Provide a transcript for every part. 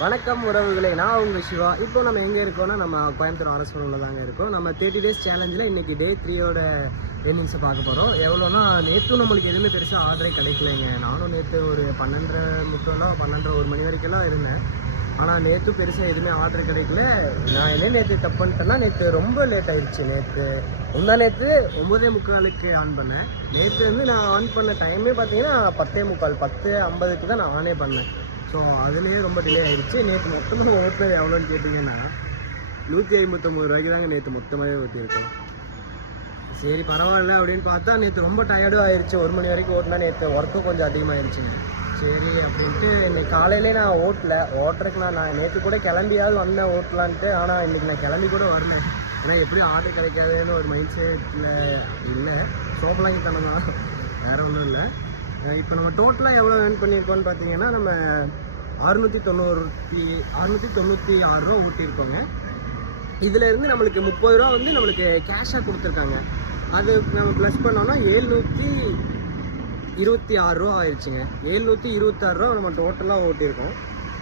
வணக்கம் உறவுகளே, நான் உங்கள் சிவா. இப்போ நம்ம எங்கே இருக்கோம்னா நம்ம கோயம்புத்தூர் அரசூரில் தாங்க இருக்கோம். நம்ம 30 டேஸ் சேலஞ்சில் இன்றைக்கி டே 3யோட ஏர்னிங்ஸை பார்க்க போகிறோம். எவ்வளோனா நேற்றும் நம்மளுக்கு எதுவுமே பெருசாக ஆர்டரே கிடைக்கலைங்க. நானும் நேற்று ஒரு 12:30 1 மணி வரைக்கும்லாம் இருந்தேன். ஆனால் நேற்று பெருசாக எதுவுமே ஆர்டர் கிடைக்கல. நான் என்ன நேற்று தப்பு பண்ணிட்டேன்னா, நேற்று ரொம்ப லேட் ஆகிடுச்சு. நேற்று 9:45 ஆன் பண்ணேன். நேற்று வந்து நான் ஆன் பண்ண டைமே பார்த்தீங்கன்னா 10:45 10:50 தான் நான் ஆனே பண்ணேன். ஸோ அதுலேயே ரொம்ப டிலே ஆகிடுச்சு. நேற்று மொத்தமாக ஓட்டுறது எவ்வளோன்னு கேட்டிங்கன்னா 159 ரூபாய்க்கு தாங்க நேற்று மொத்தமாகவே ஓட்டியிருக்கோம். சரி பரவாயில்ல அப்படின்னு பார்த்தா நேற்று ரொம்ப டயர்டும் ஆயிடுச்சு. 1 மணி வரைக்கும் ஓட்டினா நேற்று ஒர்க்கும் கொஞ்சம் அதிகமாகிடுச்சுங்க. சரி அப்படின்ட்டு இன்னைக்கு காலையிலே நான் ஓட்டுறதுக்கு நான் நேற்று கூட கிளம்பியாவது வந்தேன் ஓட்டலான்ட்டு. ஆனால் இன்றைக்கி நான் கிளம்பி கூட வரல. ஏன்னா எப்படி ஆர்டர் கிடைக்காதுன்னு ஒரு மைண்ட் செட்டில் இல்லை. சோப்பலாங்கி தனம் தான், வேறு ஒன்றும் இல்லை. இப்போ நம்ம டோட்டலாக எவ்வளோ ஏர்ன் பண்ணியிருக்கோம்னு பார்த்தீங்கன்னா, நம்ம 696 ரூபா ஊட்டியிருக்கோங்க. இதிலேருந்து நம்மளுக்கு 30 ரூபா வந்து நம்மளுக்கு கேஷாக கொடுத்துருக்காங்க. அது நம்ம ப்ளஸ் பண்ணோன்னா 726 ரூபா ஆயிடுச்சுங்க. 726 ரூபா நம்ம டோட்டலாக ஓட்டியிருக்கோம்.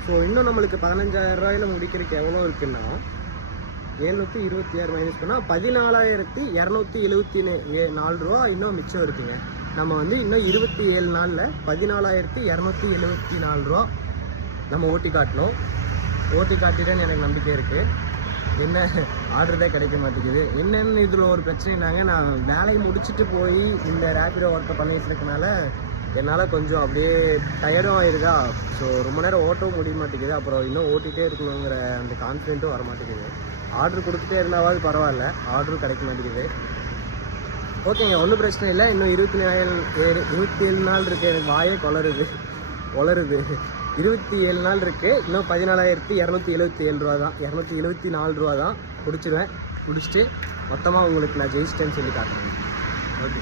ஸோ இன்னும் நம்மளுக்கு 15,000 ரூபாயில் முடிக்கிறதுக்கு எவ்வளோ இருக்குன்னா, 726 மைனஸ் பண்ணால் 14,274 ரூபா இன்னும் மிச்சம் இருக்குங்க. நம்ம வந்து இன்னும் 27 நாளில் 14,274 ரூபா நம்ம ஓட்டி காட்டணும். ஓட்டி காட்டிட்டேன்னு எனக்கு நம்பிக்கை இருக்குது. என்ன ஆர்டர் தான் கிடைக்க மாட்டேங்குது. என்னென்னு இதில் ஒரு பிரச்சனைனாங்க, நான் வேலையை முடிச்சுட்டு போய் இந்த ரேபிடோ ஒர்க்கை பண்ணிட்டு இருக்கனால என்னால் கொஞ்சம் அப்படியே டயர்டும் ஆயிடுதா. ஸோ ரொம்ப நேரம் ஓட்டவும் முடிய மாட்டேங்குது. அப்புறம் இன்னும் ஓட்டிகிட்டே இருக்கணுங்கிற அந்த கான்ஃபிடென்ட்டும் வர மாட்டேங்குது. ஆர்டர் கொடுத்துட்டே இருந்தாவது பரவாயில்ல, ஆர்டரும் கிடைக்க மாட்டேங்குது. ஓகேங்க, ஒன்றும் பிரச்சனை இல்லை. இன்னும் 27 நாள் இருக்குது. எனக்கு வாயே வளருது 27 நாள் இருக்குது. இன்னும் 14,277 ரூபா தான், 274 ரூபா தான் பிடிச்சிடுவேன். பிடிச்சிட்டு மொத்தமாக உங்களுக்கு நான் ஜெயிச்சிட்டேன்னு சொல்லி காட்டுறேன். ஓகே.